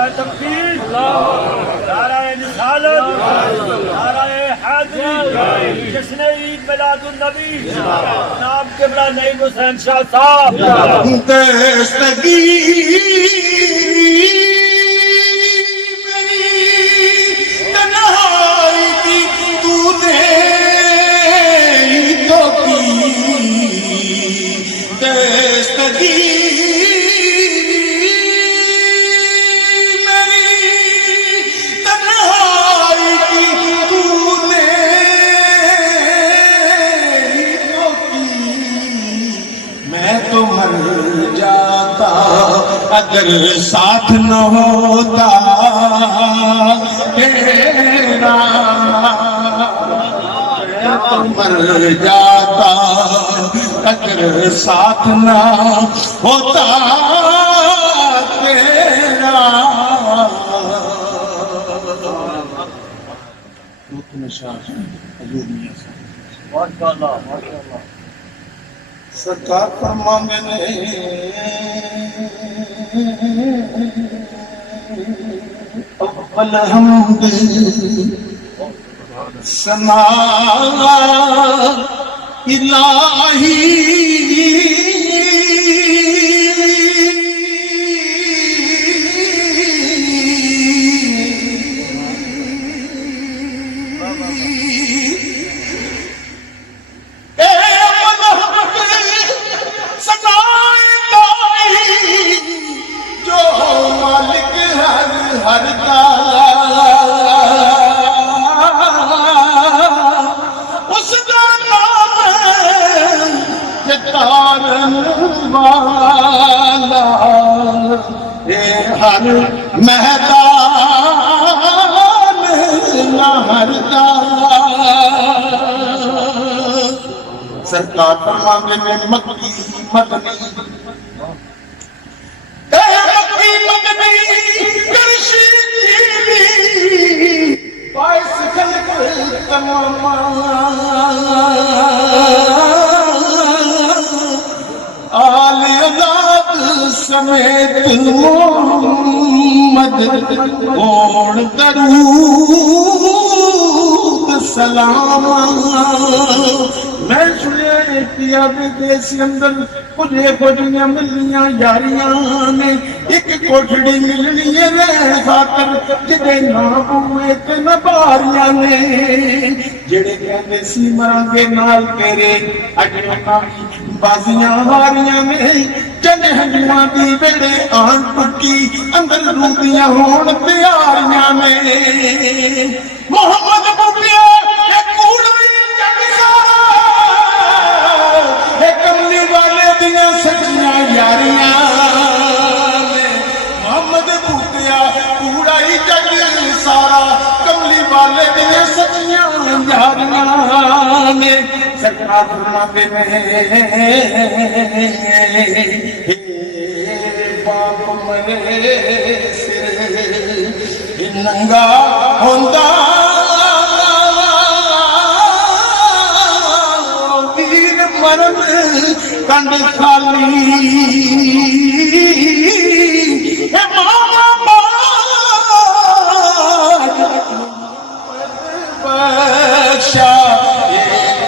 نعرہ تکبیر، نعرہ رسالت، نعرہ حیدری، جشن عید میلاد النبی جناب قبلہ نعیم حسین شاہ صاحب دستگی اگر ساتھ نہ ہوتا تیرا میں تو مر جاتا، اگر ساتھ نہ ہوتا تیرا۔ سرکار فرماندے نے اول حمد ثنا الہی ہر میدان نہ ہردا۔ سرکار فرماندے میں مکی مدنی اے مکی مدنی کرشی باعث خلق تمام آل ذات سمیت محمد اوڑ درود سلام۔ میں سنیا پیا دیسی اندر کجھے کجھیاں ملنیاں یاریاں نے، ایک کوٹھڑی ملنی ہے خاطر جدے نہ بوئے تے نہ باریاں نے، جڑے کہندے سی مرانگے نال تیرے اجنا بازیاں ہاریاں نے، جن ہنجواں دی ویڑے آن پکی اندر روندیاں ہون پیاریاں نے۔ محمد بوٹیا اے کوڑوئی جگ سارا، اے کملی والے دیاں سچیاں یاریاں نے۔ محمد بوٹیا کوڑائی جگ سارا، کملی والے دیاں سچیاں یاریاں نے۔ سرکار فرماندے نے باپ مرے سر ننگا ہوندا، ویر مرد کنڈ خالی، اے ماما باج بخشا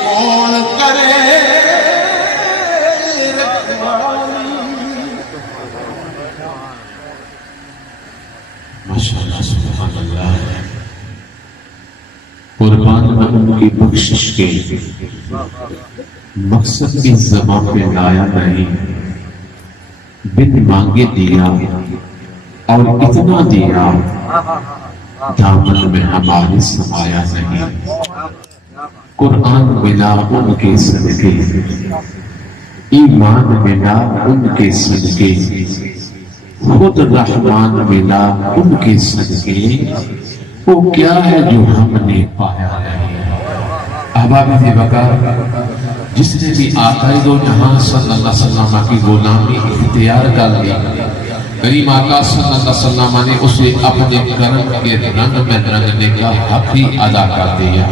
کون کرے رکھوالی۔ ماشاءاللہ سبحان اللہ۔ قربان میں ان کی بخشش کے مقصد کی زبان پہ لایا نہیں، بن مانگے دیا اور اتنا دیا، دامن میں ہمارے سمایا نہیں۔ قرآن ملا ان کے صدقے، ایمان ملا ان کے صدقے، خود رحمان ملا ان کے صدقے، وہ کیا ہے جو ہم نے پایا نہیں۔ احباب وقار، جس نے بھی آقائے دو جہاں صلی اللہ علیہ وسلم کی غلامی اختیار کر لی، کریم آقا صلی اللہ علیہ وسلم نے اسے اپنے کرم کے رنگ میں رنگنے کا حق ہی ادا کر دیا۔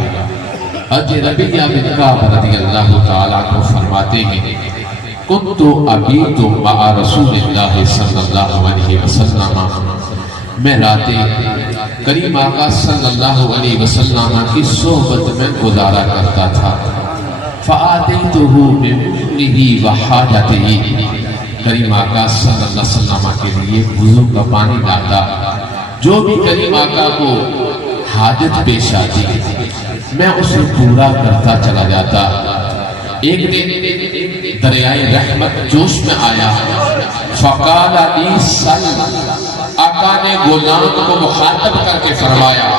حضرت ربیعہ بن کعب رضی اللہ تعالیٰ عنہ فرماتے ہیں، کنت ابیت مع رسول اللہ صلی اللہ علیہ وسلم میں راتیں کریم آقا صلی اللہ علیہ وسلم کی صحبت میں گزارا کرتا تھا۔ فآتیتہ بِمُنِّهِ وَحَاجَتِهِ، کریم آقا صلی اللہ علیہ وسلم کے لیے وضو کا پانی لاتا، جو بھی کریم آقا کو حاجت پیش آتی میں اسے پورا کرتا چلا جاتا۔ ایک دن دریائے رحمت جوش میں آیا، فقال لی سل، آقا نے غلام کو مخاطب کر کے فرمایا،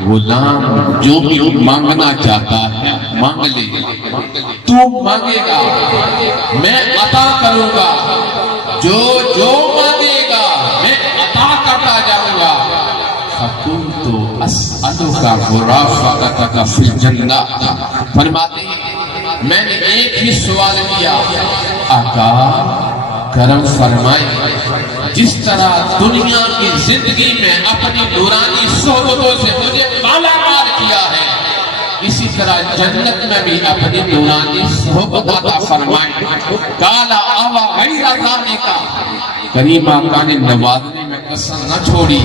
غلام جو بھی مانگنا چاہتا ہے مانگ لے، تو مانگے گا میں عطا کروں گا، جو مانگے گا میں عطا کرتا جاؤں گا۔ فَقُلْتُ أَسْأَلُكَ مُرَافَقَتَكَ فِي الْجَنَّةِ، فرماتے ہیں میں نے ایک ہی سوال کیا، آقا کرم فرمائے جس طرح دنیا کی زندگی میں اپنی نورانی صحبتوں سے مجھے مالا مال کیا ہے، اسی طرح جنت میں بھی اپنی نورانی صحبت عطا فرمائے۔ قال او غیر ذالک، کریم آقا نے نوازنے میں کسر نہ چھوڑی،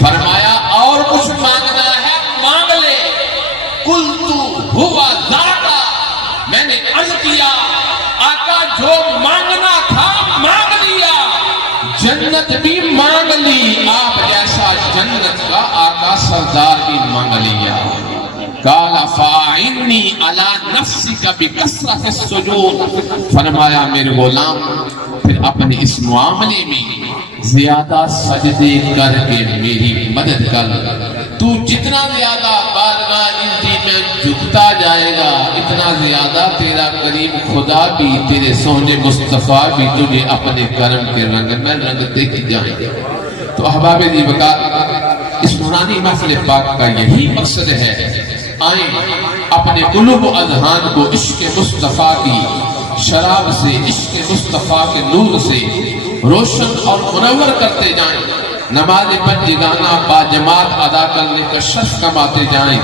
فرمایا اور کچھ مانگنا ہے مانگ لے۔ قلت هو ذاک، میں نے عرض کیا آقا جو مانگنا تھا مانگ لیا، جنت بھی مانگ لی، آپ جیسا جنت کا آقا سردار بھی مانگ لیا۔ قال فاعنی علی نفسک بکثرۃ السجود، فرمایا میرے غلام پھر اپنے اس معاملے میں زیادہ سجدے کر کے میری مدد کر، تو جتنا زیادہ بارگاہ عزتی میں جھکتا جائے گا اتنا زیادہ تیرا کریم خدا بھی تیرے سونے مصطفیٰ بھی تجھے اپنے کرم کے رنگ میں رنگتے ہی جائیں گے۔ تو احباب دی بتا اس نورانی محفل پاک کا یہی مقصد ہے، آئیں اپنے قلوب و اذہان کو عشق مصطفیٰ کی شراب سے، عشق مصطفیٰ کے نور سے روشن اور منور کرتے جائیں، نماز پنجگانہ باجماعت ادا کرنے کا شرف کماتے جائیں،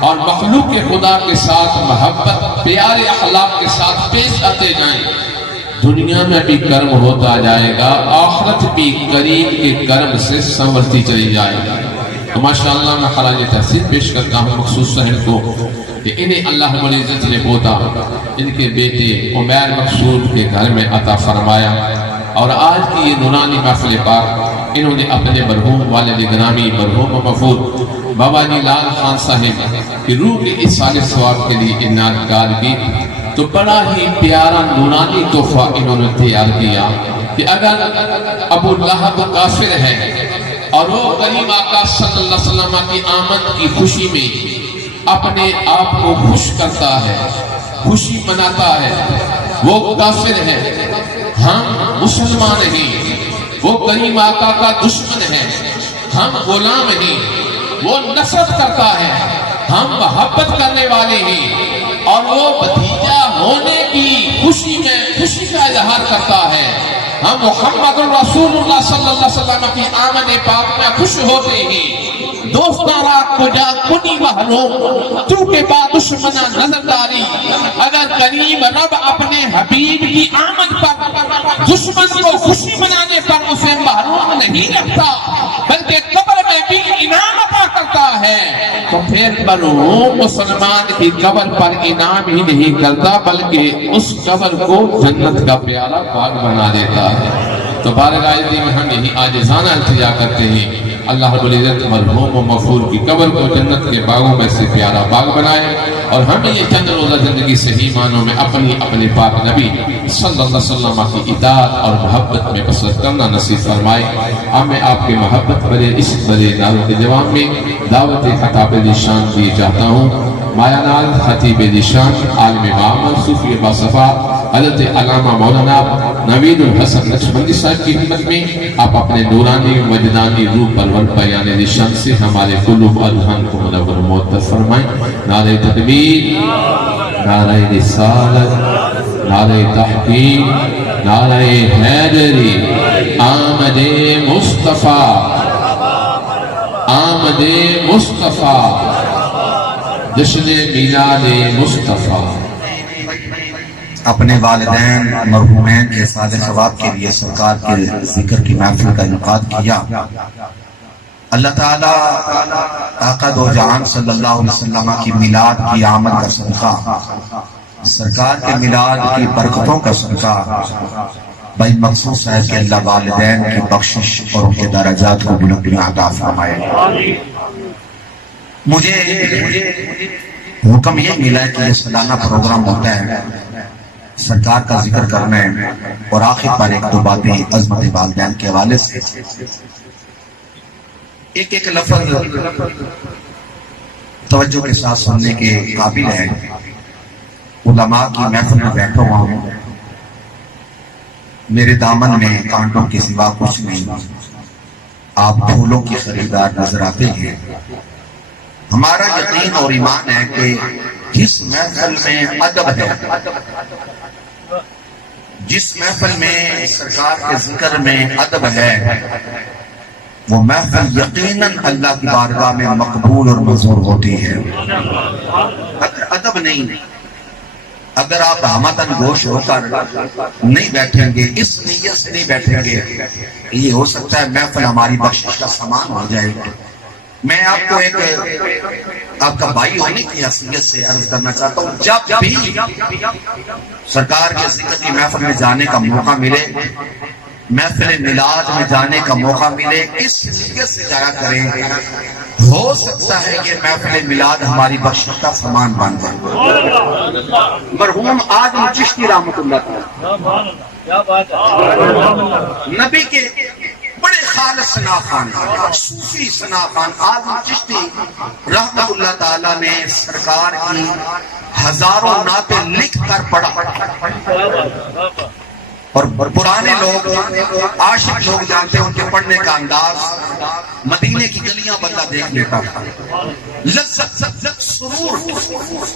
اور مخلوق کے خدا کے ساتھ محبت پیارے اخلاق کے ساتھ پیش آتے جائیں۔ دنیا میں بھی کرم ہوتا جائے گا، آخرت بھی کریم کے کرم سے سنورتی چلی جائے گا۔ تو ماشاءاللہ میں خراج تحسین پیش کرتا ہوں مخصوص شہر کو کہ انہیں اللہ رب العزت نے پوتا ان کے بیٹے عمیر مقصود کے گھر میں عطا فرمایا، اور آج کی یہ نورانی محفل پاک انہوں نے اپنے مرحوم والد گرامی مرحوم مغفور بابا جی لال خان صاحب کی روح کے اس سال ثواب کے لیے انعقاد کی۔ تو بڑا ہی پیارا نورانی تحفہ انہوں نے تیار کیا کہ اگر ابو لہب کافر ہے اور وہ کریم آقا صلی اللہ علیہ وسلم کی آمد کی خوشی میں اپنے آپ کو خوش کرتا ہے، خوشی مناتا ہے، وہ کافر ہے، ہم مسلمان ہیں، وہ کریم آقا کا دشمن ہے، ہم غلام ہیں، وہ نفرت کرتا ہے، ہم محبت کرنے والے ہیں، اور وہ بھتیجا ہونے کی خوشی میں خوشی کا اظہار کرتا ہے، ہم محمد رسول اللہ صلی اللہ علیہ وسلم کی آمد پاک میں خوش ہوتے ہیں۔ دوستارا کجا کنی محروم تو کے بعد دشمنہ نظر داری، اگر کریم رب اپنے حبیب کی آمد پر دشمن کو خوشی منانے پر اسے محروم نہیں رکھتا بلکہ قبر میں بھی انعام عطا کرتا ہے، تو پھر مرحوم مسلمان کی قبر پر انعام ہی نہیں کرتا بلکہ اس قبر کو جنت کا پیارا باغ بنا دیتا ہے۔ تو بارگاہ میں ہم یہی عاجزانہ التجا کرتے ہیں اللہ رب العزت مرحوم و مغفور کی قبر کو جنت کے باغوں میں سے پیارا باغ بنائے، اور ہمیں یہ چند روزہ زندگی صحیح معنوں میں اپنے پاک نبی صلی اللہ علیہ وسلم کی اطاعت اور محبت میں بسر کرنا نصیب فرمائے۔ اب میں آپ کے محبت بڑے عشق بڑے دعوت جواب میں دعوت خطاب ذیشان دیے چاہتا ہوں۔ مایا نال خطیب ذیشان عالم معامل صوفی باصفا حضرت علامہ مولانا نوید الحسن نقشبندی صاحب کی خدمت میں آپ اپنے نورانی وجدانی روح پرور بیان ذیشان سے ہمارے قلوب اذہان کو منور معطر فرمائیں۔ نعرہ تکبیر، نعرہ رسالت، نعرہ تحقیق، نعرہ حیدری، آمد مصطفیٰ، آمد مصطفیٰ، جشن میلاد مصطفیٰ۔ اپنے والدین مرحومین کے سال ثواب کے لیے سرکار کے ذکر کی محفل کا انعقاد کیا۔ اللہ تعالیٰ آقا دو جہان صلی اللہ علیہ وسلم کی میلاد کی آمد کا صدقہ، سرکار کے میلاد کی برکتوں کا صدقہ بھائی مخصوص ہے کہ اللہ والدین کی بخشش اور ان کے درجات کو بلندیاں عطا فرمائے۔ مجھے حکم یہ ملا ہے کہ یہ سالانہ پروگرام ہوتا ہے، سرکار کا ذکر کرنا ہے اور آخر پر ایک دو باتیں عظمت والدین کے حوالے سے، ایک ایک لفظ توجہ کے ساتھ سننے کے قابل ہے۔ علماء کی محفل میں بیٹھا ہوا ہوں، میرے دامن میں کانٹوں کے سوا کچھ نہیں، آپ پھولوں کی خریدار نظر آتے ہیں۔ ہمارا یقین اور ایمان ہے کہ جس محفل میں ادب ہے، جس محفل میں سرکار کے ذکر میں ادب ہے، وہ محفل یقیناً اللہ کی بارگاہ میں مقبول اور منظور ہوتی ہے۔ اگر ادب نہیں، اگر آپ ہمتن گوش ہو کر نہیں بیٹھیں گے، اس نیت سے نہیں بیٹھیں گے، یہ ہو سکتا ہے محفل ہماری بخشش کا سامان ہو جائے گا۔ میں آپ کو ایک آپ کا بھائی ہونے کی حیثیت سے عرض کرنا چاہتا ہوں، جب بھی سرکار کے ذکر کی محفل میں جانے کا موقع ملے، محفل میلاد میں جانے کا موقع ملے، اس نیت سے جایا کریں، ہو سکتا ہے کہ محفل میلاد ہماری بخشش کا سامان بن جائے۔ مرحوم آدم چشتی رحمۃ اللہ تعالی نبی کے بڑے خالص ثناخان، صوفی ثناخان آدم چشتی رحمۃ اللہ تعالی نے سرکار کی ہزاروں نعتیں لکھ کر پڑھا، اور پرانے لوگ عاشق لوگ جانتے ہیں ان کے پڑھنے کا انداز، مدینے کی گلیاں بندہ دیکھ لیتا تھا، لذت سرور،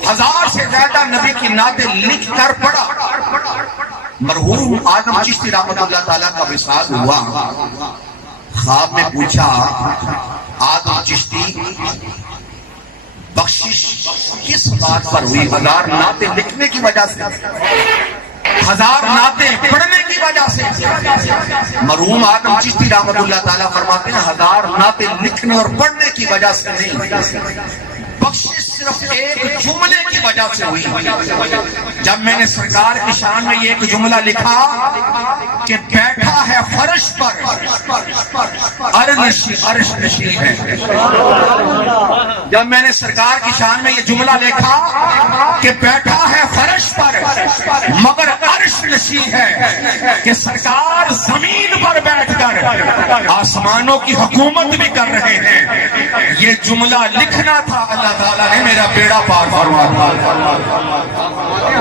ہزار سے زیادہ نبی کی نعتیں لکھ کر پڑھا۔ مرحوم آدم چشتی رحمۃ اللہ تعالیٰ کا وصال ہوا، خواب میں پوچھا آدم چشتی بخشش کس بات پر ہوئی؟ ہزار نعتیں لکھنے کی وجہ سے، ہزار نعتیں پڑھنے کی وجہ سے؟ مرحوم آدم چشتی رحمۃ اللہ تعالیٰ فرماتے ہیں ہزار نعتیں لکھنے اور پڑھنے کی وجہ سے نہیں، بخشش صرف ایک جملے کی وجہ سے ہوئی۔ جب میں نے سرکار کی شان میں یہ ایک جملہ لکھا کہ بیٹھا ہے فرش پر عرش نشین ہے، جب میں نے سرکار کی شان میں یہ جملہ لکھا کہ بیٹھا ہے فرش پر مگر عرش نشین ہے، کہ سرکار زمین پر بیٹھ کر آسمانوں کی حکومت بھی کر رہے ہیں، یہ جملہ لکھنا تھا، اللہ تعالیٰ نے میرا بیڑا پار فرما دیا۔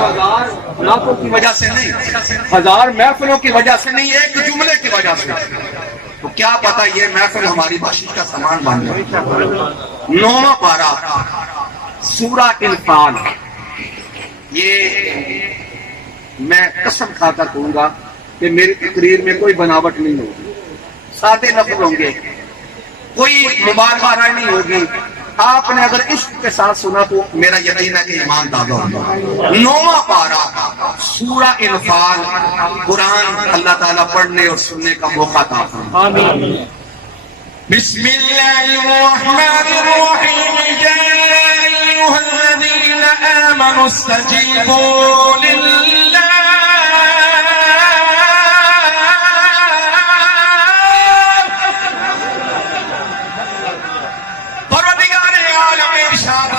ہزار نعتوں کی وجہ سے نہیں، ہزار محفلوں کی وجہ سے نہیں، ایک جملے کی وجہ سے، تو کیا پتا یہ محفل ہماری بخشش کا سامان بن جائے۔ 9واں پارہ سورہ انفال، یہ میں قسم کھا کر کہوں گا کہ میری تقریر میں کوئی بناوٹ نہیں ہوگی، سادے لفظ ہوں گے، کوئی مبالغہ رائے نہیں ہوگی۔ آپ نے اگر عشق کے ساتھ سنا تو میرا یقین ہے کہ ایمان دادا ہوگا۔ 9واں پارہ سورہ انفال، قرآن اللہ تعالیٰ پڑھنے اور سننے کا موقع عطا فرمائے۔ بسم اللہ الرحمن الرحیم، یا ایھا الذین آمنوا استجیبوا للہ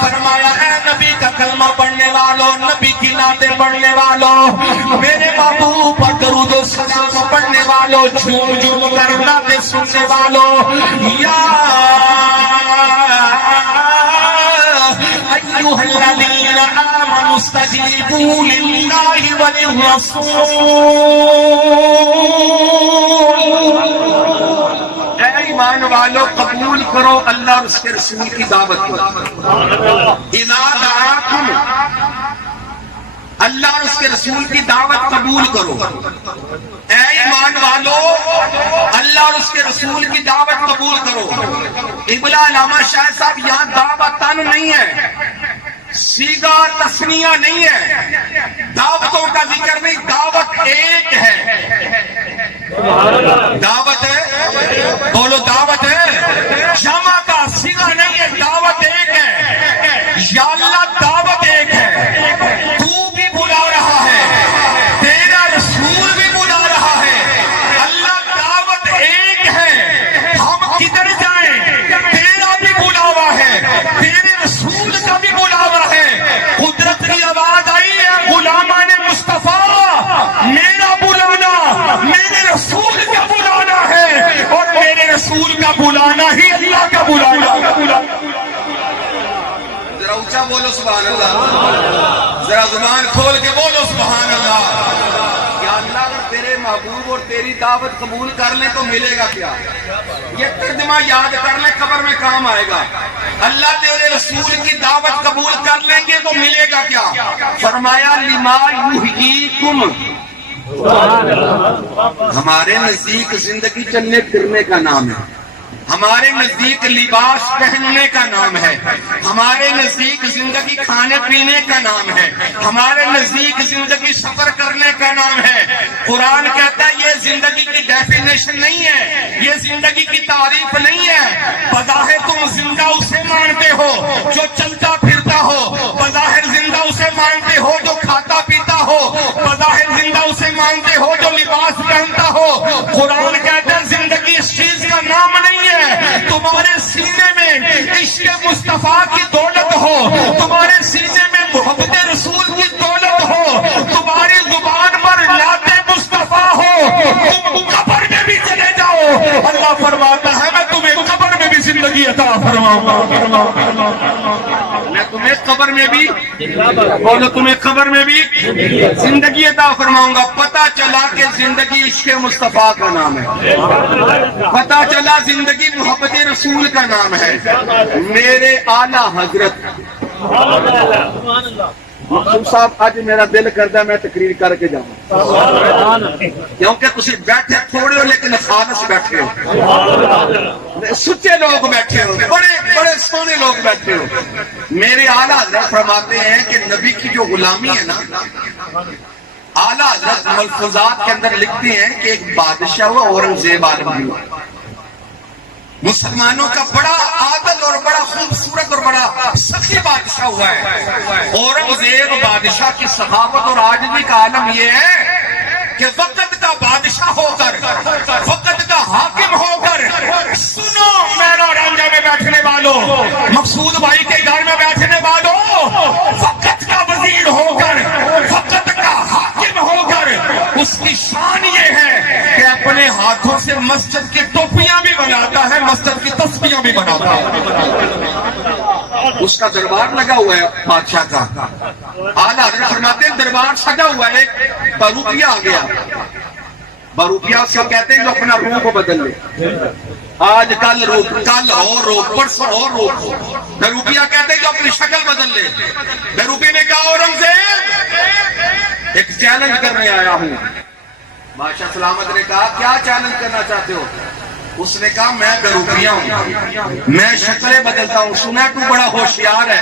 فرمایا، اے نبی کا کلمہ پڑھنے والوں، نبی کی نعتیں پڑھنے والوں، میرے محبوب پر درود و سلام پڑھنے والوں، جھوم جھوم کر نعتیں سننے والوں، یا ایھا الذین آمنوا استجیبوا للہ وللرسول، اے ایمان والو قبول کرو اللہ اور اس کے رسول کی دعوت کو۔ اذا دعاکم، اللہ اور اس کے رسول کی دعوت قبول کرو۔ اے ایمان والو اللہ اور اس کے رسول کی دعوت قبول کرو۔ ابلا علامہ شاہ صاحب یہاں دعوت تن نہیں ہے، سیگا تسنیہ نہیں ہے، دعوتوں کا ذکر نہیں، دعوت ایک ہے، دعوت ہے، بولو دعوت ہے، کا بلانا ہی اللہ کا بلانا. ذرا اونچا بولو سبحان اللہ. ذرا زبان کھول کے بولو سبحان اللہ. یا اللہ اگر تیرے محبوب اور تیری دعوت قبول کر لیں تو ملے گا کیا؟ یہ ترجمہ یاد کر لیں، قبر میں کام آئے گا. اللہ تیرے رسول کی دعوت قبول کر لیں گے تو ملے گا کیا؟ فرمایا لما یحییکم. ہمارے نزدیک زندگی چلنے پھرنے کا نام ہے، ہمارے نزدیک لباس پہننے کا نام ہے، ہمارے نزدیک زندگی کھانے پینے کا نام ہے، ہمارے نزدیک زندگی سفر کرنے کا نام ہے. قرآن کہتا ہے یہ زندگی کی ڈیفینیشن نہیں ہے، یہ زندگی کی تعریف نہیں ہے. بظاہر تم زندہ اسے مانتے ہو جو چلتا پھرتا ہو، بظاہر زندہ اسے مانتے ہو جو کھاتا پیتا ہو، بظاہر زندہ اسے مانتے ہو جو لباس پہنتا ہو. قرآن کہتا ہے زندگی اس چیز کا نام نہیں ہے. تمہارے سینے میں عشق مصطفیٰ کی دولت ہو، تمہارے سینے میں محبت رسول کی دولت ہو، تمہاری زبان پر لات مصطفیٰ ہو، تم قبر میں بھی چلے جاؤ اللہ فرماتا ہے میں تمہیں قبر میں بھی زندگی عطا فرماؤں گا. میں تمہیں قبر میں بھی بولو تمہیں قبر میں بھی زندگی عطا فرماؤں گا. پتہ چلا کہ زندگی عشق مصطفیٰ کا نام ہے، پتہ چلا زندگی محبت رسول کا نام ہے. میرے اعلیٰ حضرت مقصود صاحب آج میرا دل کرتا ہے میں تقریر کر کے جاؤں، کیونکہ تسی بیٹھے تھوڑے ہو لیکن خالص بیٹھے ہو، سچے لوگ بیٹھے ہو، بڑے بڑے سونے لوگ بیٹھے ہو. میرے اعلیٰ حضرت فرماتے ہیں کہ نبی کی جو غلامی ہے نا، اعلیٰ حضرت ملفوظات کے اندر لکھتے ہیں کہ ایک بادشاہ ہوا اورنگزیب عالمگیر، مسلمانوں کا بڑا عادل اور بڑا خوبصورت اور بڑا سخی بادشاہ ہوا ہے. اورنگزیب بادشاہ کی سخاوت اور عاجزی کا عالم یہ ہے کہ وقت کا بادشاہ ہو کر، وقت کا حاکم ہو کر، سنو میرا رانجا میں بیٹھنے والوں، مقصود بھائی کے گھر میں بیٹھنے والوں، وقت کا وزیر ہو کر، وقت کا حاکم ہو کر، اس کی شان یہ ہے کہ اپنے ہاتھوں سے مسجد کی ٹوپیاں بھی بناتا ہے، مسجد کی تسبیحاں بھی بناتا ہے. اس کا دربار لگا ہوا ہے بادشاہ کا. اعلیٰ حضرت فرماتے ہیں دربار سجا ہوا ہے، ایک باروپیہ آ گیا. باروپیہ اس کو کہتے ہیں جو اپنا روپ بدل لے، آج کل روپ، کل اور روپ، پرسوں اور روپ. باروپیہ کہتے ہیں جو اپنی شکل بدل لے. باروپیہ نے کہا اورنگزیب ایک چیلنج کرنے آیا ہوں. بادشاہ سلامت نے کہا کیا چیلنج کرنا چاہتے ہو؟ اس نے کہا میں باروپیہ ہوں، میں شکلیں بدلتا ہوں، سنا تو بڑا ہوشیار ہے.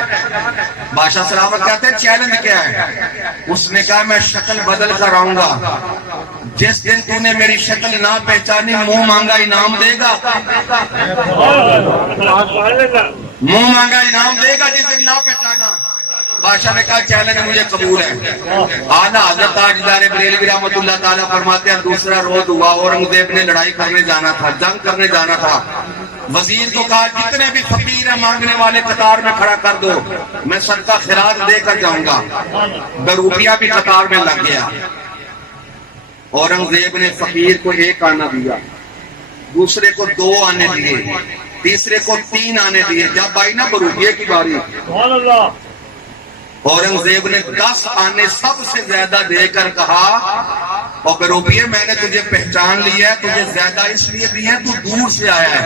بادشاہ سلامت کہتے ہیں چیلنج کیا ہے؟ اس نے کہا میں شکل بدل کر آؤں گا، جس دن تو نے میری شکل نہ پہچانی منہ مانگا انعام دے گا، منہ مانگا انعام دے گا جس دن نہ پہچانا. بادشاہ نے کہا چیلنج مجھے قبول ہے. اعلیٰ حضرت تاجدار بریلوی رحمۃ اللہ تعالیٰ فرماتے ہیں دوسرا روز ہوا، اورنگزیب نے لڑائی کرنے جانا تھا، جنگ کرنے جانا تھا. وزیر کو کہا جتنے بھی فقیر ہیں مانگنے والے قطار میں کھڑا کر دو، میں سر کا خراج دے کر جاؤں گا. باروپیہ بھی قطار میں لگ گیا. اورنگزیب نے فقیر کو ایک آنا دیا، دوسرے کو 2 آنے دیے، تیسرے کو 3 آنے دیے. جب آئی نا باروپیہ کی باری، اورنگزیب نے 10 آنے سب سے زیادہ دے کر کہا اور باروپیہ میں نے تجھے پہچان لیا ہے، تجھے زیادہ اس لیے دی ہے تو دور سے آیا ہے،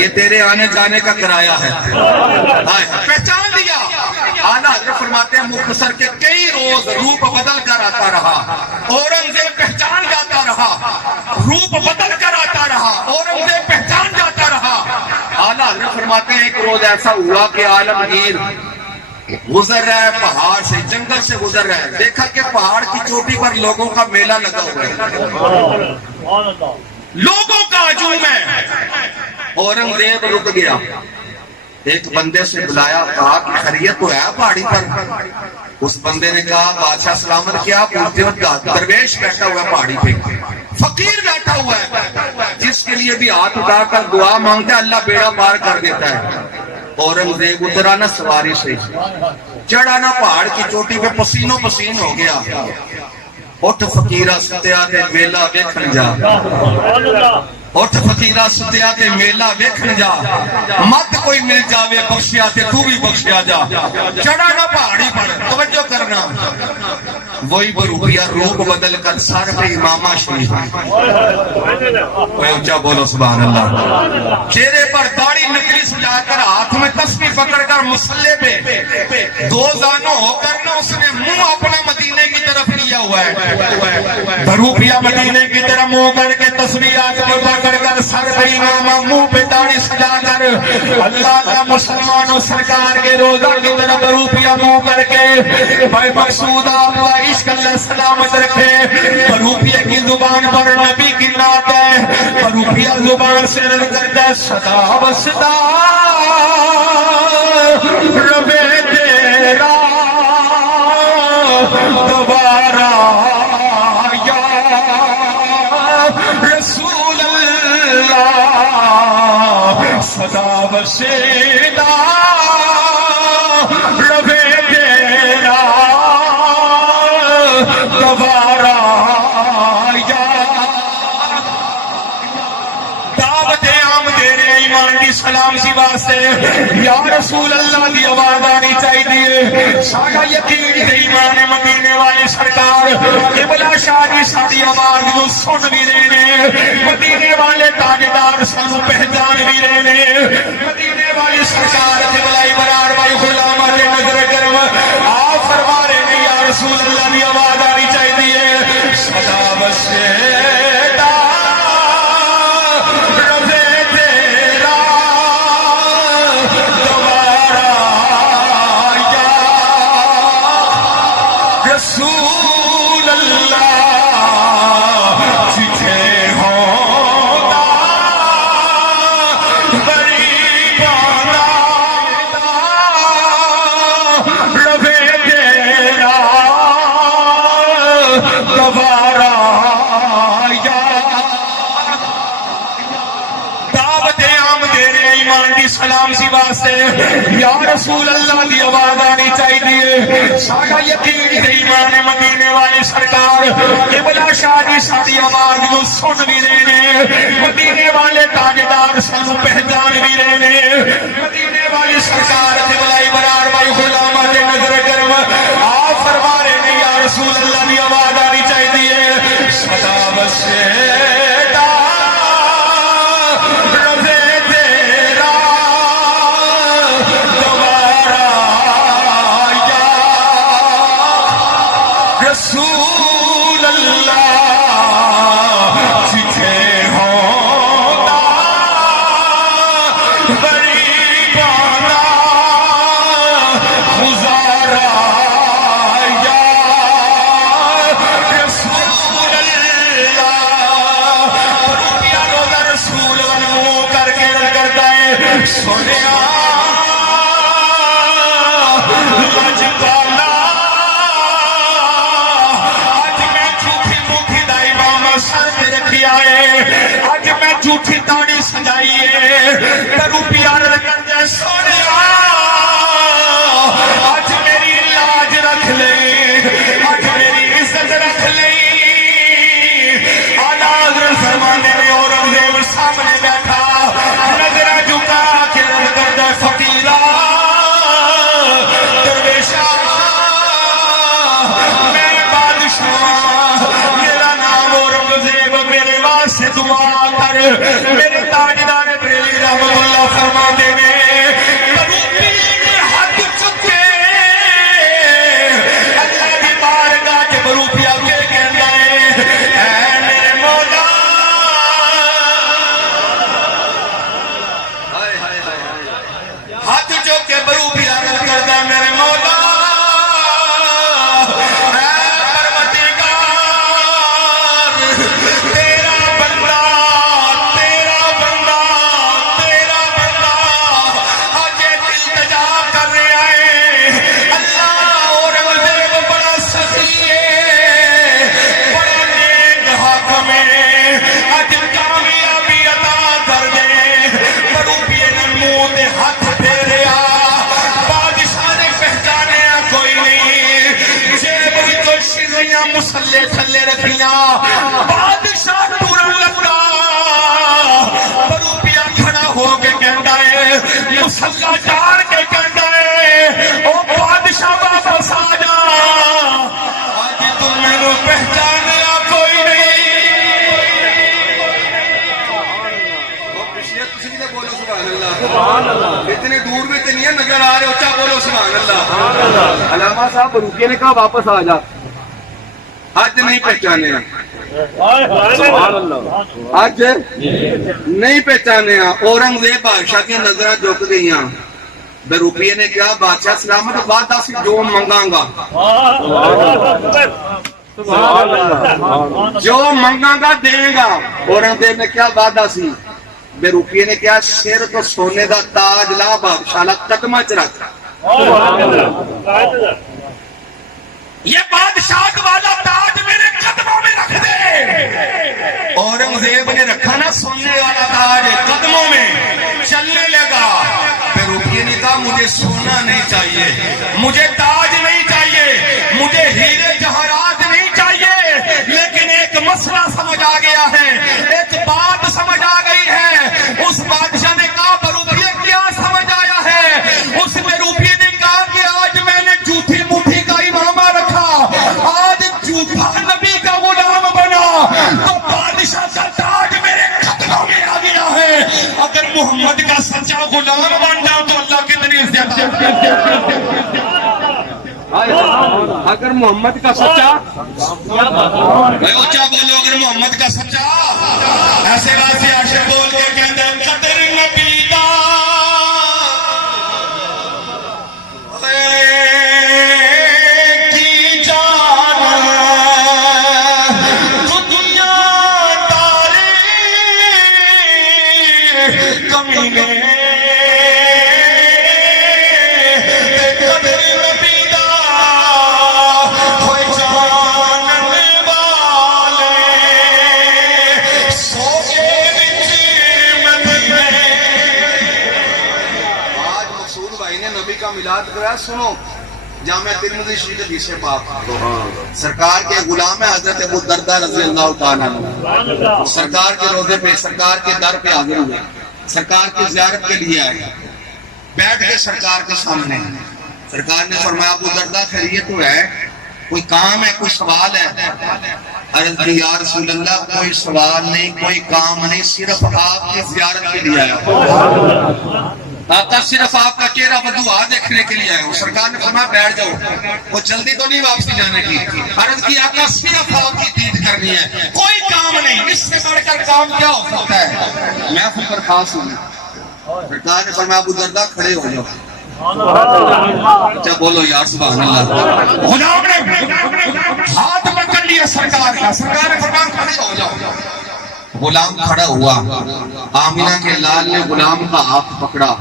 یہ تیرے آنے جانے کا کرایہ ہے. پہچان لیا. اعلیٰ حضرت فرماتے ہیں مختصر کے کئی روز روپ بدل کر آتا رہا، اورنگزیب پہچان جاتا رہا، روپ بدل کر آتا رہا، اورنگزیب پہچان جاتا رہا. اعلیٰ حضرت فرماتے ہیں ایک روز ایسا ہوا کہ عالمگیر گزر رہا ہے پہاڑ سے، جنگل سے گزر رہا ہے، دیکھا کہ پہاڑ کی چوٹی پر لوگوں کا میلہ لگا ہوا ہے، لوگوں کا ہجوم ہے. اورنگزیب رک گیا، ایک بندے سے بلایا، کہا کہ خیریت تو ہے پہاڑی پر؟ اس بندے نے کہا بادشاہ سلامت کیا پوچھتے ہو؟ درویش بیٹھا ہوا ہے پہاڑی پہ، فقیر بیٹھا ہوا ہے، جس کے لیے بھی ہاتھ اٹھا کر دعا مانگتا ہے اللہ بیڑا پار کر دیتا ہے. اورنگزیب اترا نہ سواری سے، چڑھا نہ پہاڑ کی چوٹی پہ، پسینوں پسین ہو گیا. اٹھ فقیرہ ستیا تے ویلا ویکھن جا. اٹھ فقیرہ ستیا تے ویلا ویکھن جا مت کوئی مل جاوے بخشیا تے تو بھی بخشیا جا چڑھا نہ پہاڑی پر توجہ کرنا وہی بروپیہ روپ بدل کر سر پہ امامہ شریف کوئی اونچا بولو سبحان اللہ چہرے پر داڑھی نکلی سجا کر ہاتھ میں تسبیح پکڑ کر مسلح پہ دو زانوں ہو کر نہ اس نے منہ اپنا مدینے کی طرف لیا ہوا ہے بروپیہ مدینے کی طرف منہ کر کے تسبیح آج پکڑ کر سر پہ امامہ منہ پہ داڑھی سجا کر اللہ کا مسلمانوں سرکار کے روزہ کی طرف بروپیہ منہ کر کے بھائی مقصود آپ کا عشق اللہ سلامت رکھے بروپیہ کی زبان پر نبی کی نعت ہے بروپیہ زبان سے رد کرتا صدا بسدا رب تیرا دوبارہ یا رسول اللہ صدا بسدا رب تیرا دوبارہ یا دعوت عام دے رہے ایمان دی سلام سی واسطے یا رسول اللہ دی آواز آنی چاہیے ساڈا یقین تے ایمان مدینے والے سرکار قبلہ شاہ دی ساری آواز نو سن بھی رہے نے مدینے والے تاجدار سانو پہچان بھی رہے نے مدینے والے سرکار قبلہ برار بھائی غلام دے نظر کرم آپ فرما رہے نے یا رسول اللہ دی آواز آنی چاہیے صدا بسدا رب تیرا دوبارہ یا رسول اللہ جتھے ہوتا بڑی بانا رب تیرا دوبارہ یا دعوت عام دے رہے ایمان دی سلام سی واسطے یا رسول اللہ دی آواز آنی چاہیے ساڈا یقین تے ایمان مدینے والے سرکار قبلہ شاہ دی ساری آواز نو سن بھی رہے نے مدینے والے تاجدار سانو پہچان بھی رہے نے مدینے والے سرکار قبلہ برار بھائی غلام دے نظر کرم آپ فرما رہے نے یا رسول اللہ دی آواز آنی چاہیے صدا بسدا رب تیرا دوبارہ یا رسول اللہ جتھے ہوتا بڑی بانا گزارا یا رسول اللہ روپیہ روزہ رسول منہ کر کے کرتا ہے سنیا لج پالا اج میں جھوٹھی موٹھی دا امام سر پہ رکھیا ہے اج میں جھوٹھی داڑھی سجائی ہے روپیہ رکھ دے سنیا اج میری لاج رکھ لے اج میری عزت رکھ لے آلہ حضرت فرمانے میں اورنگزیب سامنے بیٹھا نظر جھکا کے رد کردہ فقیرہ درویشہ میں بادشاہ میرا نام اورنگزیب میرے واسطے دعا کر میرے تاجدار بریلی رحمت اللہ فرماتے نے کبھی پیر حد چکے اللہ کی بارگاہ کے بروپیہ کے کہتا ہے اے میرے مولا ہاتھ چکے بروپیہ کرتا ہے میرے مولا اے پروردگار تیرا بندہ تیرا بندہ تیرا بندہ آج التجا کر رہا ہے اللہ اورنگزیب بڑا سخی ہے بڑا نیک حاکم ہے آج کامیابی عطا کر دے بروپیے نے منہ دے ہاتھ پھیریا بادشاہ نے پہچانے کوئی نہیں جیب تو شیریاں مسلے تھلے رکھیاں بادشاہ ٹورن لگا مسلح جان کے کہتا ہے او بادشاہ واپس آ جا، آج تو میرے پہچاننا کوئی نہیں۔ وہ پچھلے کسی نے بولو سبحان اللہ، اتنے دور میں تو نہیں ہے، نظر آ رہے، اچھا بولو سبحان اللہ۔ علامہ صاحب روکیے نے کہا واپس آ جا، آج نہیں پہچانے، آج نہیں پہچانے۔ اورنگزیب بادشاہ کی نظریں جھک گئی، بے روپیے نے کیا بادشاہ سلامت بات آسی جو منگاں گا، جو منگاں گا دے گا۔ اورنگزیب نے کیا وعدہ سی، بے روپیے نے کیا سر تو سونے دا تاج لا بادشاہ لا قدمہ چ رکھ، یہ بادشاہ والا تاج میرے قدموں میں رکھ دے۔ اورنگزیب نے رکھا نا سونے والا تاج قدموں میں، چلنے لگا۔ پھر روپیے نے کہا مجھے سونا نہیں چاہیے، مجھے تاج نہیں چاہیے، مجھے ہیرے جواہرات نہیں چاہیے، لیکن ایک مسئلہ سمجھ آ گیا ہے، ایک بات سمجھ آ گئی ہے۔ اس بادشاہ نے کہا بروپیے کیا سمجھ آیا ہے؟ اس بروپیے نے کہا کہ آج میں نے جھوٹی مٹھی کا امامہ رکھا، آج جھوٹا نبی کا غلام بنا، تو بادشاہ کا تاج میرے قدموں میں آ گیا ہے۔ اگر محمد کا سچا غلام بن جاؤ تو اللہ کتنی عزت ہے۔ اگر محمد کا سچا، اچھا بولو اگر محمد کا سچا، ایسے واسے عاشق بول کے کہندے قدر نبی دا کی جان دنیا داری کمینے قدر نبی دا ہوئے جانن والے سوچے وچ مدینے۔ آج مقصود بھائی نے نبی کا میلاد کرایا، سنو جامعہ ترمذی شریف حدیث پاک، سرکار کے غلام ہے حضرت ابو دردہ رضی اللہ تعالیٰ عنہ، سرکار کے روضے پہ، سرکار کے در پہ حاضر ہوئے، سرکار کی زیارت کے لیے آئے، بیٹھ کے سرکار کے سامنے، سرکار نے فرمایا ابو دردہ خیریت تو ہے، کوئی کام ہے، کوئی سوال ہے؟ عرض کی یا رسول اللہ کوئی سوال نہیں، کوئی کام نہیں، صرف آپ کی زیارت کے لیے آیا، آقا صرف آپ کا چہرہ و دعا دیکھنے کے لیے آئے ہو۔ سرکار نے فرمایا بیٹھ جاؤ، وہ جلدی تو نہیں واپسی جانے کی۔ عرض کی آقا صرف آپ کی دید کرنی ہے، کوئی کام نہیں، اس سے بڑھ کر کام کیا ہو سکتا ہے؟ میں فکر خاص ہوں۔ سرکار نے فرمایا ابو دردہ کھڑے ہو جاؤ، اچھا بولو یا سبحان اللہ۔ غلام نے ہاتھ پکڑ لیا سرکار کا، سرکار نے فرمایا کھڑے ہو جاؤ۔ غلام کھڑا ہوا، آمینہ کے لال نے غلام کا ہاتھ پکڑا،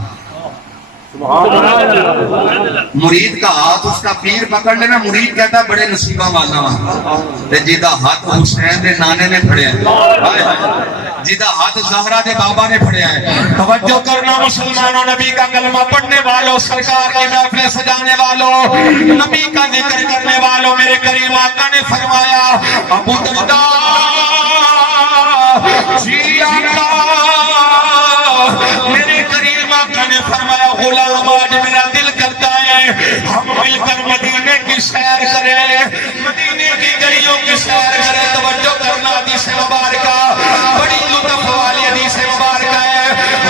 مرید کا ہاتھ اس کا پیر پکڑ لینا، مرید کہتا ہے بڑے نصیبہ والا تے جیدہ ہاتھ حسین دے نانے نے پھڑے ہیں، جیدہ ہاتھ زہرہ دے بابا نے پھڑے ہیں۔ توجہ کرنا مسلمانوں، نبی کا کلمہ پڑھنے والوں، سرکار کی محفل سجانے والوں، نبی کا ذکر کرنے والوں، میرے کریم آقا نے فرمایا ابو دردہ جی آقا، میرے کریم آقا نے فرمایا غلام آج میرا دل کرتا ہے ہم مل کر مدینے کی سیر کریں، مدینے کی گلیوں کی سیر کریں۔ توجہ کرنا، حدیث مبارکہ بڑی لطف والی حدیث مبارکہ ہے۔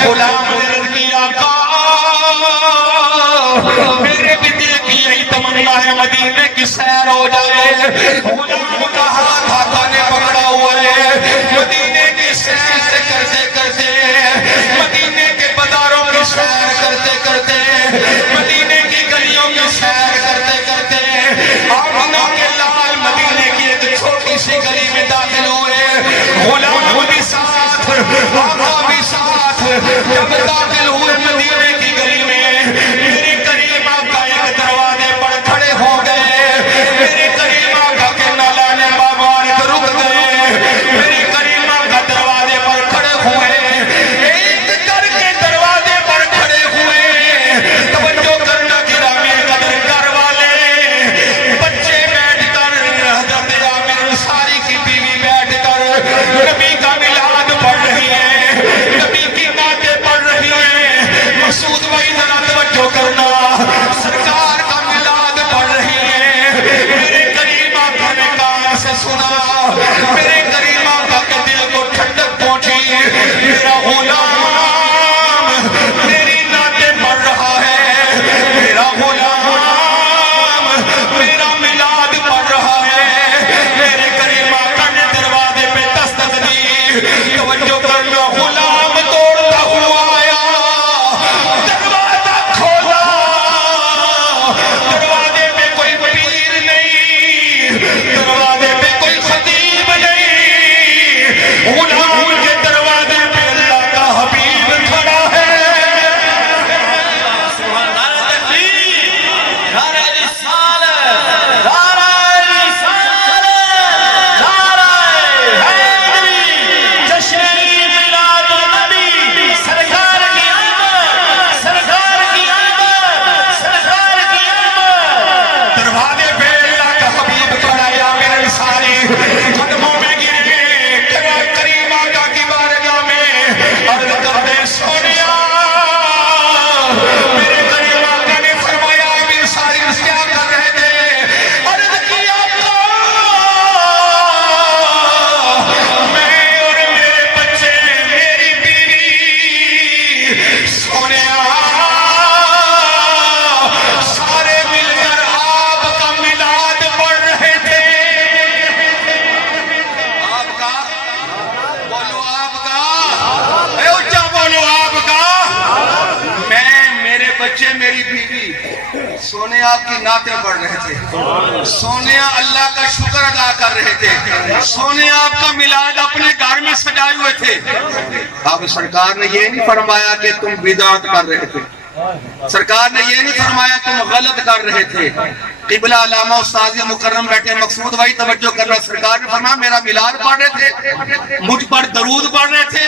غلام نے عرض کیا آقا میرے بھی دل کی یہی تمنا ہے مدینے کی سیر ہو جائے۔ غلام کا ہاتھ آقا نے پکڑا ہوا ہے، مدینے کی سیر کرتے کرتے، مدینے کے بازاروں کی سیر کرتے کرتے، مدینے کی گلیوں کی سیر کرتے کرتے، آمنہ کے لال مدینے کی ایک چھوٹی سی گلی میں داخل ہوئے۔ غلام بھی ساتھ، آقا بھی ساتھ، جب داخل ہوئے مدینے کی گلی میں، میرے کریم آقا ایک دروازے پر کھڑے ہو گئے، میرے کریم آقا کے نالانے مبارک رک گئے، میرے کریم آقا دروازے پر کھڑے ہوئے، ایک کر کے دروازے پر کھڑے ہوئے۔ توجہ کرنا گرامی قدر گھر والے، بچے بیٹھ کر، حضرت عامر انصاری کی بیوی بیٹھ کر نبی کا میلاد پڑھ رہی ہے، نبی کی نعتیں پڑھ رہی ہیں، سونے سارے مل کر آپ کا میلاد پڑھ رہے تھے. آپ کا بولو، آپ کا اے اونچا بولو، آپ کا. میں، میرے بچے، میری بیوی سونے آپ کی نعتیں پڑھ رہے تھے. سونے اللہ کا شکر ادا کر رہے تھے. سونے آپ کا میلاد اپنے گھر میں سجائے ہوئے تھے. اب سرکار نے یہ نہیں فرمایا کہ تم بدعت کر رہے تھے. سرکار نے یہ نہیں فرمایا تم غلط کر رہے تھے. قبلہ علامہ استاد مکرم بیٹھے، مقصود بھائی توجہ کرنا. سرکار نے فرمایا میرا میلاد پڑھ رہے تھے، مجھ پر درود پڑھ رہے تھے،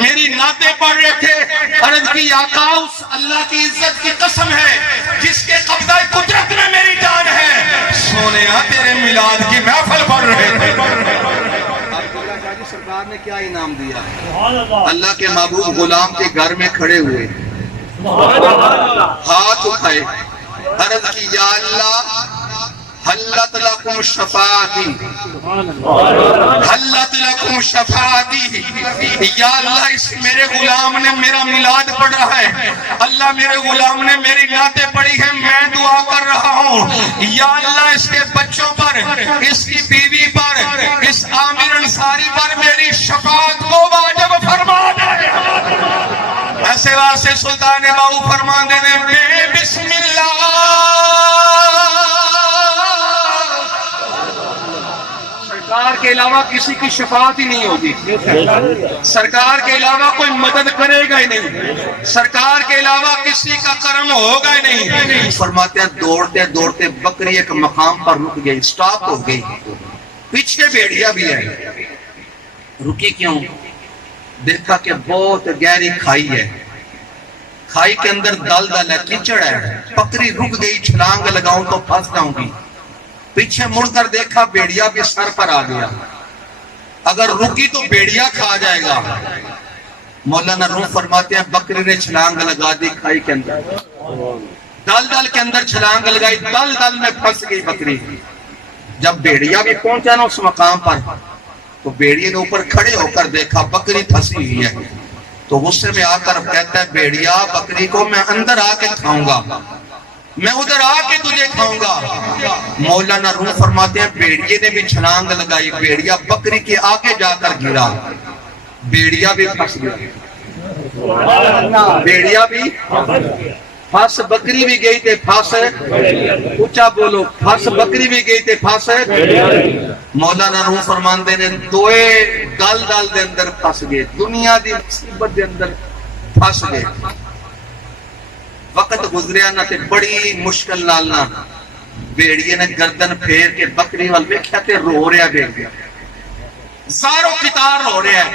میری نعتیں پڑھ رہے تھے. عرض کی آقا اس اللہ کی عزت کی قسم ہے جس کے قبضہ قدرت میں میری جان ہے، سونے تیرے میلاد کی محفل پڑھ رہے تھے. سرکار نے کیا انعام دیا؟ اللہ کے محبوب غلام کے گھر میں کھڑے ہوئے، ہاتھ اٹھائے، عرض کی یا اللہ حلت لکم شفاعتی، حلت لکم شفاعتی. یا اللہ اس میرے غلام نے میرا میلاد پڑھ رہا ہے، اللہ میرے غلام نے میری نعتیں پڑھی ہیں، میں دعا کر رہا ہوں یا اللہ اس کے بچوں پر، اس کی بیوی پر، اس عامر انصاری پر میری شفاعت کو واجب فرما دے. ایسے واسطے سلطان باؤ فرمان دینے بے بسم اللہ سرکار کے علاوہ کسی کی شفاعت ہی نہیں ہوگی. سرکار کے علاوہ کوئی مدد کرے گا ہی نہیں، سرکار کے علاوہ کسی کا کرم ہوگا ہی نہیں. فرماتے ہیں دوڑتے دوڑتے بکری ایک مقام پر رک گئی، سٹاپ ہو گئی. پیچھے بھیڑیا بھی ہے. رکی کیوں؟ دیکھا کہ بہت گہری کھائی ہے، کھائی کے اندر دلدل ہے، کیچڑ ہے. بکری رک گئی، چھلانگ لگاؤں تو پھنس جاؤں گی. پیچھے مڑ کر دیکھا بیڑیا بھی سر پر آ گیا. اگر رکی تو بیڑیا کھا جائے گا. مولانا روم فرماتے ہیں بکری نے چھلانگ لگا دی کھائی کے اندر، دلدل کے اندر چھلانگ لگائی، دلدل میں پھنس گئی بکری. جب بیڑیا بھی پہنچا نا اس مقام پر تو بیڑیا نے اوپر کھڑے ہو کر دیکھا بکری پھنسی ہوئی ہے. تو غصے میں آ کر کہتا ہے بیڑیا بکری کو میں اندر آ کے کھاؤں گا، میں ادھر آ کے تجھے کھاؤں گا. مولانا روم فرماتے ہیں بیڑیے نے بھی چھلانگ لگائی، بیڑیا بکری کے آگے جا کر گرا، بیڑیا بھی پھنس گیا. بیڑیا بھی پھنس، بکری بھی گئی تھے پھنس. اونچا بولو، پھنس بکری بھی گئی تھے پھنس. مولانا روم فرماندے نے دوئے دل دل دے اندر پھنس گئے، دنیا دی مصیبت دے اندر پھنس گئے. وقت گزریا نہ تے بڑی مشکل نال نہ بیڑیے نے گردن پھیر کے بکری وال ویکھیا تے رو رہا بیڑیا، زارو کتار رو رہا ہے.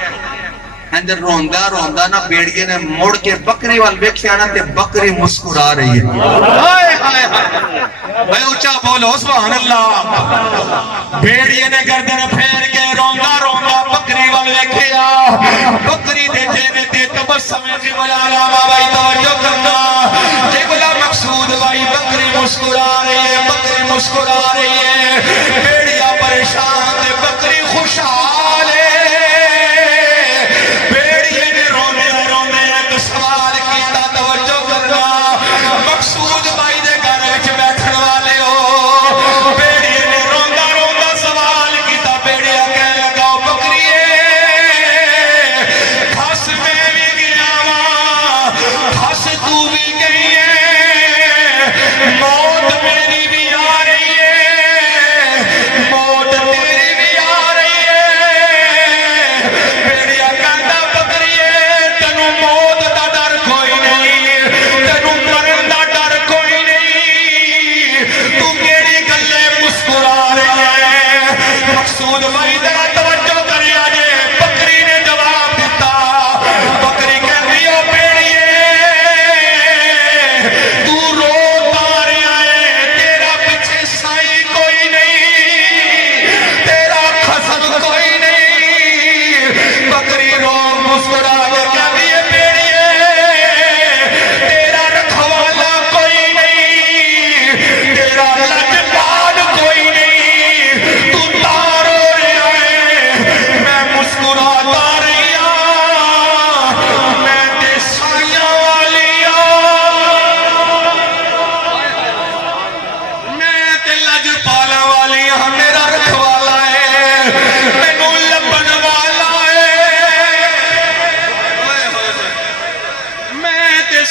اندر روندا روندا نہ بیڑیے نے مڑ کے بکری وال ویکھیا نہ تے بکری مسکرا رہی ہے. ہائے ہائے ہائے، اے اونچا بولو سبحان اللہ. بیڑیے نے گردن پھیر کے روندا روندا بکری وال ویکھیا، بکری دے چہرے تے تبسم قبلہ علامہ بھائی توجہ کرنا، قبلہ مقصود بھائی بکری مسکرا رہی ہے، بکری مسکرا رہی ہے. بیڑیا پریشان ہے، بکری خوشحال ہے. مقصود بھائی دے گھر وچ بیٹھن والے ہو، بیڑیے نے روندا روندا سوال کیتا. بیڑیا کہنے لگا بکریے پھس میں بھی گیا وا،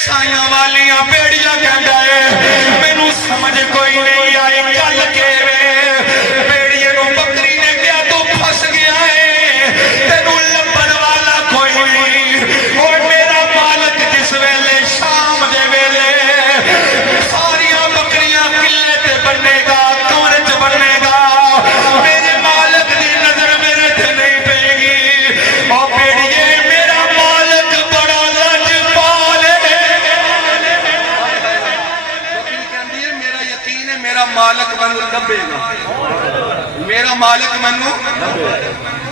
سائیاں والیاں بیڑیاں کہندا ہے مینوں سمجھ کوئی نہیں آئی گل کیویں بیڑیے نوں بکری نے کیا تو پھس گیا ہے تینوں لبن والا کوئی نہیں اور میرا مالک جس ویلے شام دے ویلے ساریاں بکریاں قلعے تے بننے گا کمرے چ بننے گا میرے مالک دی نظر میرے تے نہیں پے گی او بیڑیے میرا مالک بڑا لاجواب ہے بکری کہندی ہے میرا یقین ہے میرا مالک مینوں لبے گا میرا مالک مینوں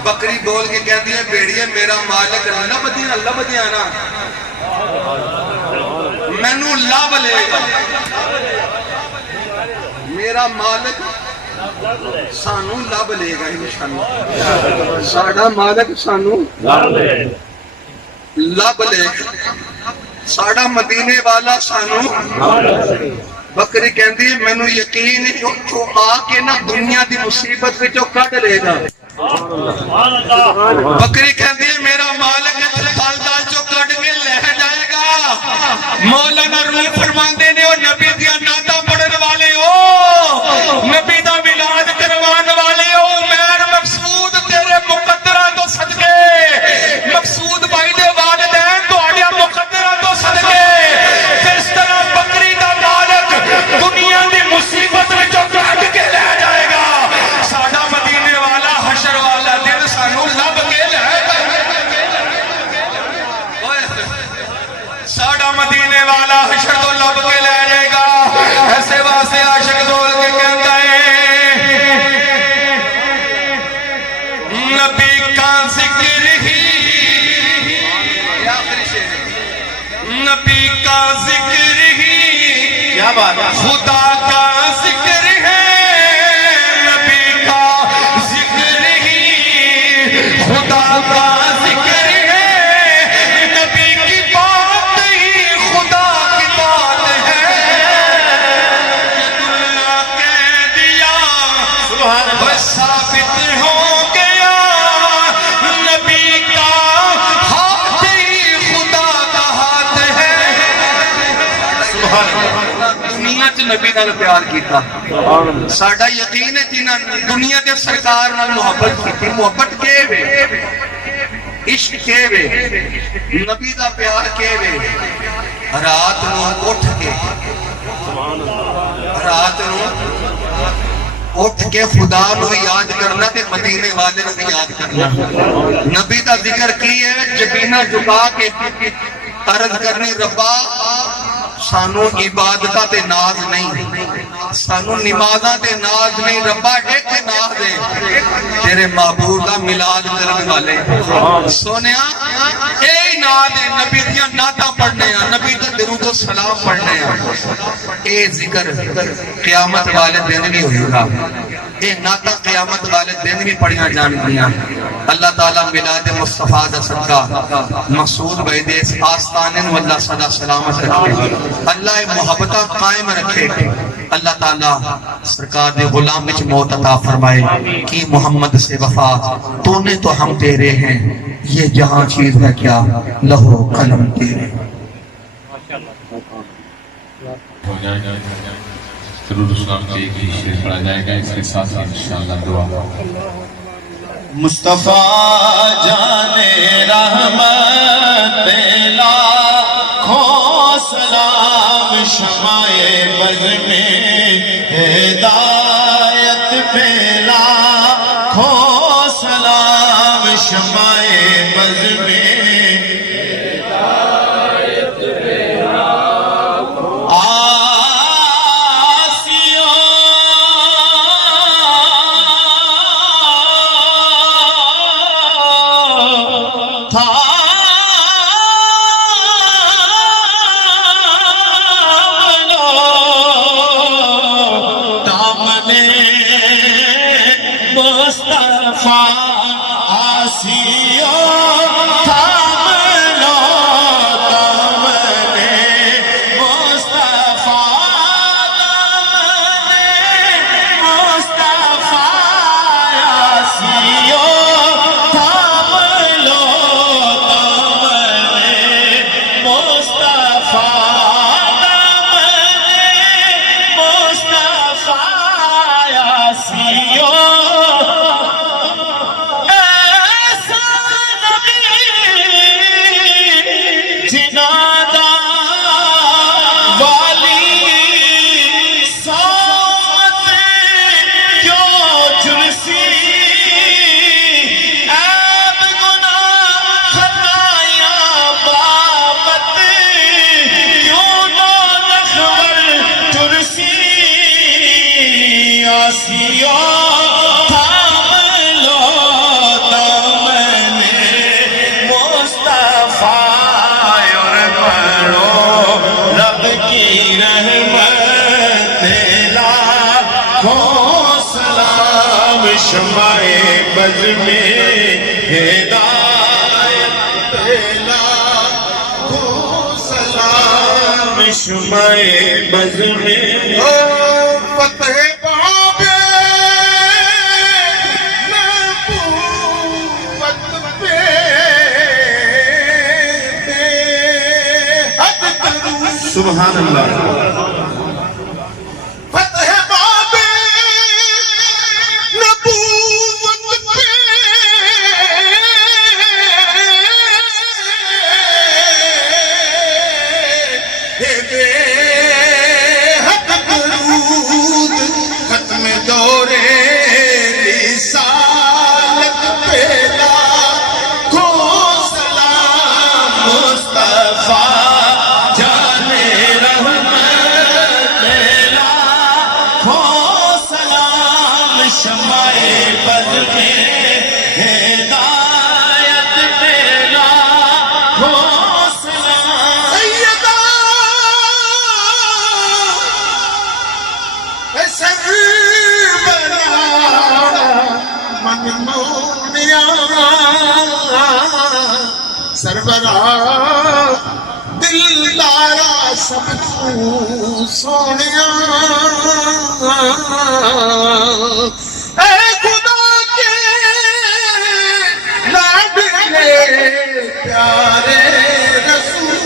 بکری بول کے کہندی ہے بیڑیے میرا مالک لبدیاں نا مینوں لب لے گا میرا مالک سانو لب لے گا انشاءاللہ ساڈا مالک سانو لب لے گا ساڈا مدینے والا سانو بکری کہندی ہے مینوں یقین ہے جو آ کے نا دنیا دی مصیبت وچوں کڈ لے گا بکری کہندی ہے میرا مالک پھلدار چوں کڈ کے لے جائے گا مولانا روح فرماندے نے او نبی دیاں نعتاں پڑھن والے او نبی دا میلاد کروان والے او میر مقصود تیرے مقدراں تو صدقے مقصود بھائی دے والدین تہاڈے مقدراں تو صدقے جس طرح بکری دا مالک دنیا دی مصیبت وچوں کڈ کے لے جائے گا ساڈا مدینے والا حشر والا دن سانو لب کے لے ساڈا مدینے والا حشر تو لب کے لے جائے گا ایسے واسطے عاشق دول کے کہتا ہے نبی کا ذکر ہی نبی کا ذکر ہی کیا بات ہے خدا کا ذکر ہے نبی کا ذکر ہی خدا کا ذکر ہے نبی کی بات ہی خدا کی بات ہے اللہ کہہ دیا بس ثابت ہو گیا نبی کا ہاتھ ہی خدا کا ہاتھ ہے دنیا چ نبی نال پیار کیتا ساڈا یقین ہے جنہاں دنیا دے سرکار نال محبت کیتی محبت کے وے عشق کے وے نبی دا پیار کے وے رات نو اٹھ کے رات نو اٹھ کے خدا نو یاد کرنا تے مدینے والے نو یاد کرنا نبی دا ذکر کی ہے جبینہ جھکا کے عرض کرنی ربا سانو عبادتہ تے ناز نہیں سانو نمازہ تے ناز نہیں ربا ایک ناز دے تیرے محبوب کا ملاد کرنے والے سونیا اے ناز دے نبی دیا ناتا پڑھنے ہیں نبی دا درود و سلام پڑھنے ہیں اے ذکر قیامت والے دن بھی ہوئی گا اے ناتا قیامت والے دن بھی پڑھیاں جان دیا اللہ تعالیٰ ملاد مصطفیٰ دا صدقہ مقصود بھائی اس آستانے نو اللہ صدا سلامت رکھے اللہ محبتہ قائم رکھے اللہ تعالیٰ سرکار دے غلام وچ موت عطا فرمائے کہ محمد سے وفا تو نے تو ہم تیرے ہیں یہ جہاں چیز ہے کیا لہو قلم تیرے درود اسلام کے ایک ہی شعر پڑھا جائے گا اس کے ساتھ انشاءاللہ دعا مصطفیٰ جان رحمت لاکھوں سلام شمع بز میں ہدایت پہ لاکھوں سلام شمع بز میں مسیح تھام لو دامن مصطفیٰ اور پڑھو رب کی رحمت لاکھوں سلام شمع بز میں ہدایت لاکھوں سلام شمع بز میں فتح باب نبوت پہ حد کروں سبحان اللہ فتح باب نبوت پہ بے حد درود ختم دورے رسالت پہ لاکھوں سلام مصطفیٰ جانے رحمت لاکھوں سلام شمع بز میں ہدایت پہ لاکھوں سلام سیدہ سربراہ دلدارا سب تو سونیا اے خدا کے لاڈلے پیارے رسول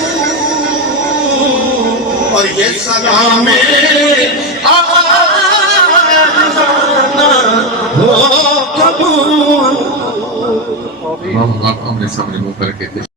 اور یہ سلام ہو قبول اللہ آپ ہمیں سامنے ہو کر کے